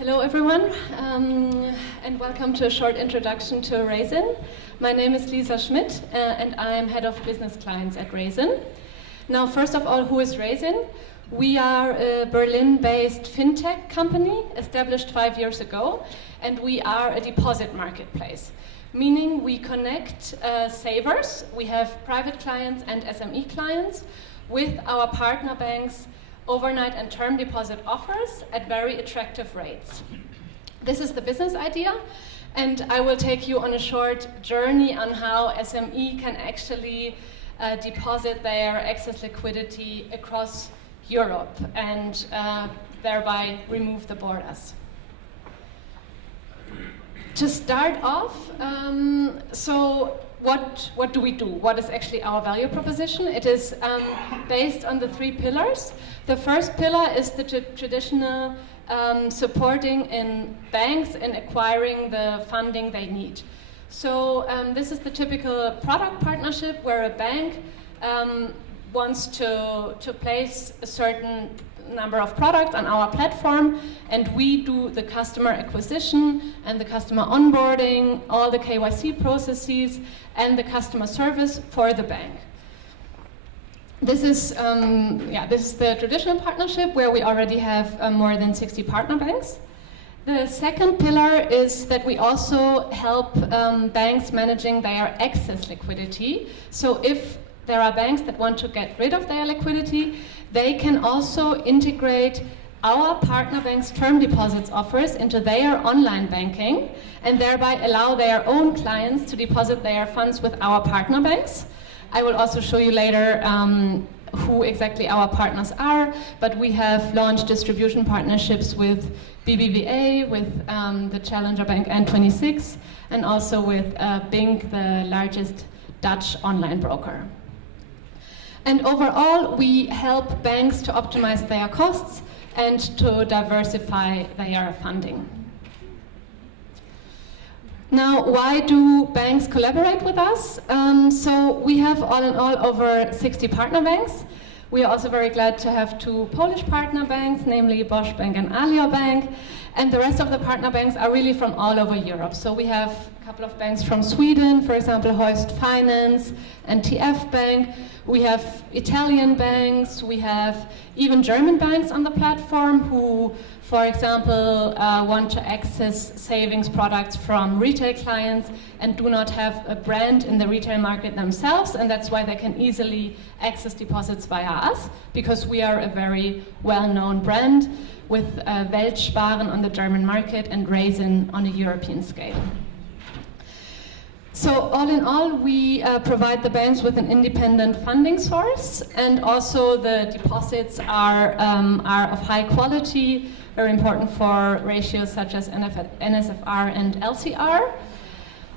Hello everyone, and welcome to a short introduction to Raisin. My name is Schmid, and I am Head of Business Clients at Raisin. Now, first of all, who is Raisin? We are a Berlin-based fintech company established 5 years ago, and we are a deposit marketplace, meaning we connect savers. We have private clients and SME clients with our partner banks, overnight and term deposit offers at very attractive rates. This is the business idea, and I will take you on a short journey on how SME can actually deposit their excess liquidity across Europe and thereby remove the borders. To start off, so what do we do? What is actually our value proposition? It is based on the 3 pillars. The first pillar is the traditional supporting in banks in acquiring the funding they need. So this is the typical product partnership where a bank wants to place a certain number of products on our platform, and we do the customer acquisition and the customer onboarding, all the KYC processes, and the customer service for the bank. This is the traditional partnership where we already have more than 60 partner banks. The second pillar is that we also help banks managing their excess liquidity. So if there are banks that want to get rid of their liquidity, they can also integrate our partner banks' term deposits offers into their online banking and thereby allow their own clients to deposit their funds with our partner banks. I will also show you later who exactly our partners are, but we have launched distribution partnerships with BBVA, with the challenger bank N26, and also with Bink, the largest Dutch online broker. And overall, we help banks to optimize their costs and to diversify their funding. Now, why do banks collaborate with us? So we have all in all over 60 partner banks. We are also very glad to have 2 Polish partner banks, namely Bosch Bank and Alio Bank. And the rest of the partner banks are really from all over Europe. So we have a couple of banks from Sweden, for example, Hoist Finance and TF Bank. We have Italian banks, we have even German banks on the platform who, for example, want to access savings products from retail clients and do not have a brand in the retail market themselves, and that's why they can easily access deposits via us, because we are a very well-known brand with Weltsparen on the German market and Raisin on a European scale. So all in all, we provide the banks with an independent funding source, and also the deposits are of high quality, very important for ratios such as NSFR and LCR.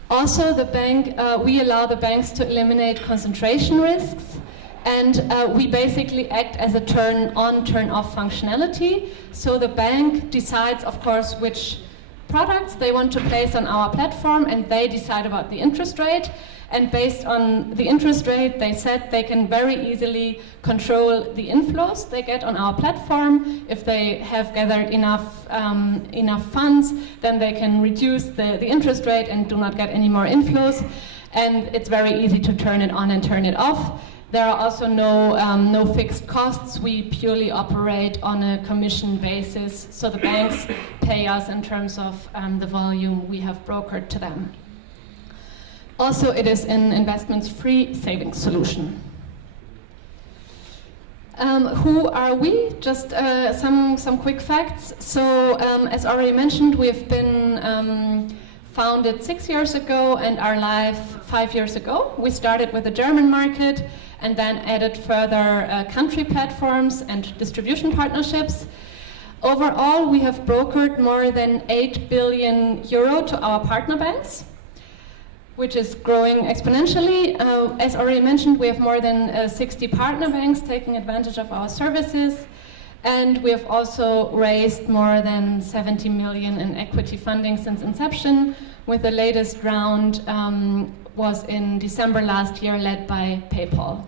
Also, the bank, we allow the banks to eliminate concentration risks, and we basically act as a turn-on, turn-off functionality. So the bank decides, of course, which products they want to place on our platform, and they decide about the interest rate. And based on the interest rate they set, they can very easily control the inflows they get on our platform. If they have gathered enough funds, then they can reduce the interest rate and do not get any more inflows. And it's very easy to turn it on and turn it off. There are also no fixed costs. We purely operate on a commission basis, so the banks pay us in terms of the volume we have brokered to them. Also, it is an investments-free savings solution. Who are we? Just some quick facts. So, as already mentioned, we've been founded 6 years ago and are live 5 years ago. We started with the German market and then added further country platforms and distribution partnerships. Overall, we have brokered more than 8 billion euro to our partner banks, which is growing exponentially. As already mentioned, we have more than 60 partner banks taking advantage of our services, and we have also raised more than 70 million in equity funding since inception, with the latest round was in December last year, led by PayPal.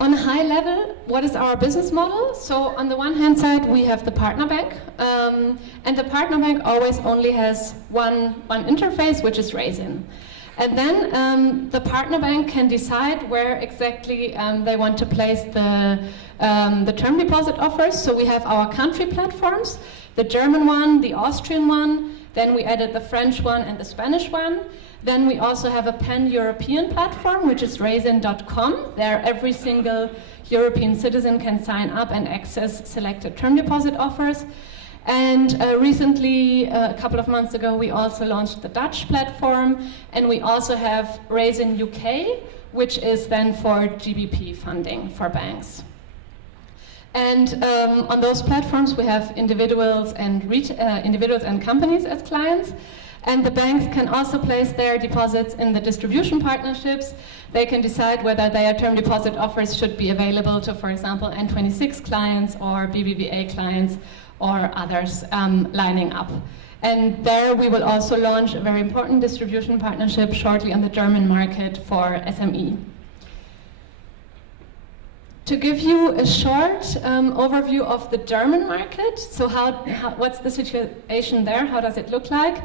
On a high level, what is our business model? So on the one hand side, we have the partner bank, and the partner bank always only has one interface, which is Raisin. And then the partner bank can decide where exactly they want to place the term deposit offers. So we have our country platforms, the German one, the Austrian one, then we added the French one and the Spanish one. Then we also have a pan-European platform, which is raisin.com. There every single European citizen can sign up and access selected term deposit offers. And recently, a couple of months ago, we also launched the Dutch platform, and we also have Raisin UK, which is then for GBP funding for banks. And on those platforms, we have individuals and companies as clients. And the banks can also place their deposits in the distribution partnerships. They can decide whether their term deposit offers should be available to, for example, N26 clients or BBVA clients or others lining up. And there we will also launch a very important distribution partnership shortly on the German market for SME. To give you a short overview of the German market, so what's the situation there, how does it look like?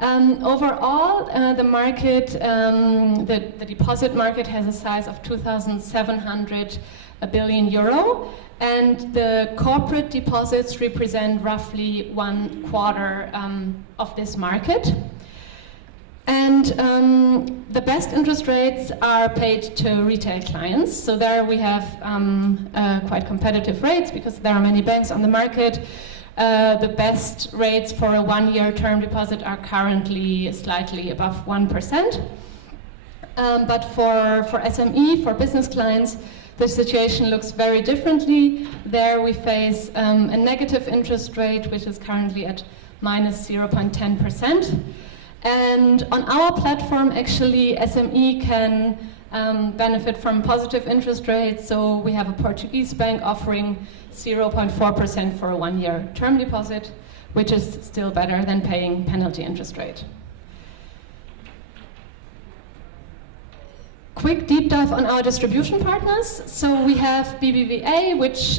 Overall, the market, the deposit market has a size of 2,700 billion euro, and the corporate deposits represent roughly 1/4 of this market. And the best interest rates are paid to retail clients. So there we have quite competitive rates because there are many banks on the market. The best rates for a 1-year term deposit are currently slightly above 1%. But for SME, for business clients, the situation looks very differently. There we face a negative interest rate, which is currently at minus 0.10%. And on our platform, actually, SME can benefit from positive interest rates. So we have a Portuguese bank offering 0.4% for a 1-year term deposit, which is still better than paying penalty interest rate. Quick deep dive on our distribution partners. So we have BBVA, which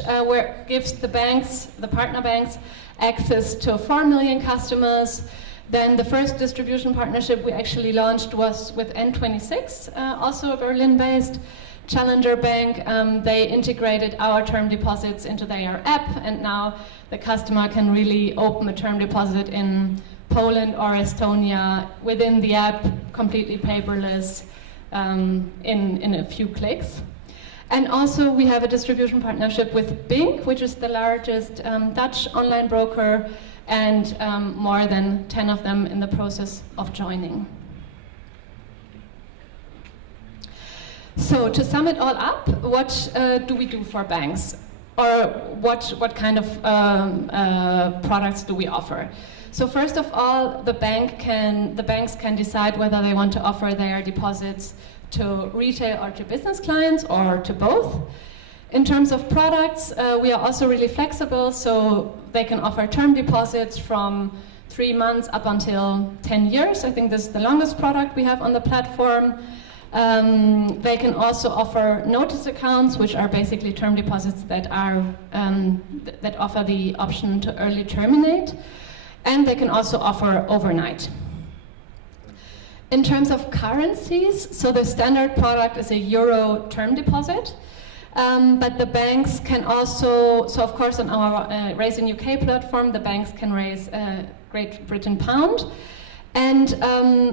gives the banks, the partner banks, access to 4 million customers. Then the first distribution partnership we actually launched was with N26, also a Berlin-based challenger bank. They integrated our term deposits into their app, and now the customer can really open a term deposit in Poland or Estonia within the app, completely paperless, in a few clicks. And also we have a distribution partnership with Bink, which is the largest Dutch online broker, and more than 10 of them in the process of joining. So to sum it all up, what do we do for banks? Or what kind of products do we offer? So first of all, the banks can decide whether they want to offer their deposits to retail or to business clients, or to both. In terms of products, we are also really flexible, so they can offer term deposits from 3 months up until 10 years. I think this is the longest product we have on the platform. They can also offer notice accounts, which are basically term deposits that offer the option to early terminate. And they can also offer overnight. In terms of currencies, so the standard product is a euro term deposit. But the banks can also, so of course on our Raisin UK platform, the banks can raise Great Britain pound. And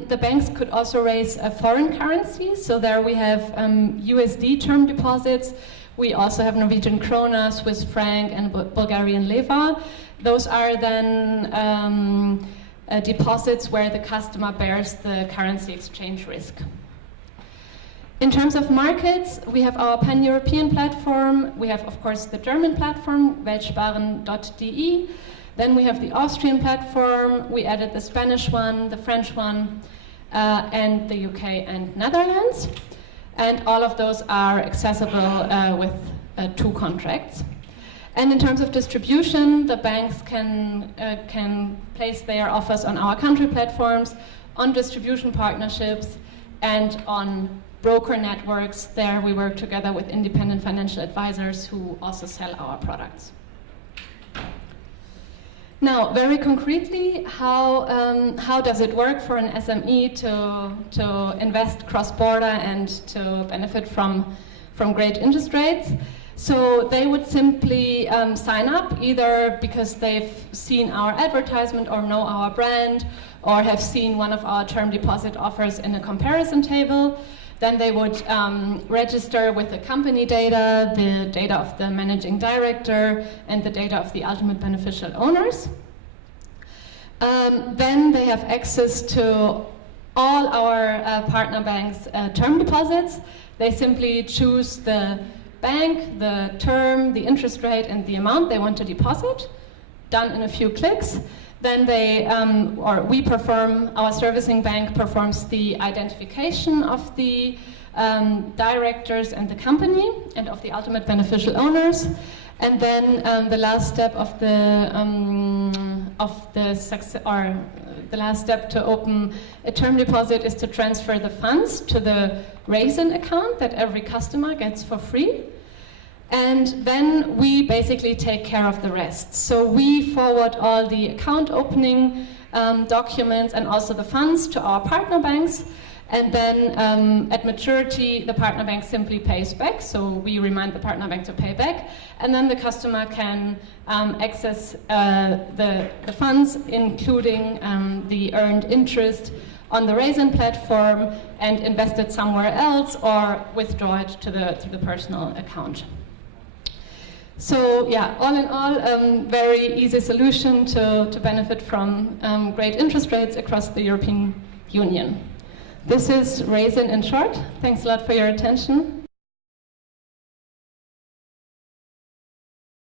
the banks could also raise a foreign currency. So there we have USD term deposits. We also have Norwegian krona, Swiss franc, and Bulgarian leva. Those are then deposits where the customer bears the currency exchange risk. In terms of markets, we have our pan-European platform. We have, of course, the German platform, weltsparen.de. Then we have the Austrian platform. We added the Spanish one, the French one, and the UK and Netherlands. And all of those are accessible with 2 contracts. And in terms of distribution, the banks can place their offers on our country platforms, on distribution partnerships, and on broker networks. There we work together with independent financial advisors who also sell our products. Now, very concretely, how does it work for an SME to invest cross-border and to benefit from great interest rates? So they would simply sign up, either because they've seen our advertisement or know our brand, or have seen one of our term deposit offers in a comparison table. Then they would register with the company data, the data of the managing director, and the data of the ultimate beneficial owners. Then they have access to all our partner banks' term deposits. They simply choose the bank, the term, the interest rate, and the amount they want to deposit, done in a few clicks. Then they, or we perform, our servicing bank performs the identification of the directors and the company and of the ultimate beneficial owners. And then the last step of the success, or the last step to open a term deposit is to transfer the funds to the Raisin account that every customer gets for free. And then we basically take care of the rest. So we forward all the account opening documents and also the funds to our partner banks. And then at maturity, the partner bank simply pays back. So we remind the partner bank to pay back. And then the customer can access the funds, including the earned interest on the Raisin platform, and invest it somewhere else or withdraw it to the personal account. So yeah, all in all, very easy solution to benefit from great interest rates across the European Union. This is Raisin in short. Thanks a lot for your attention.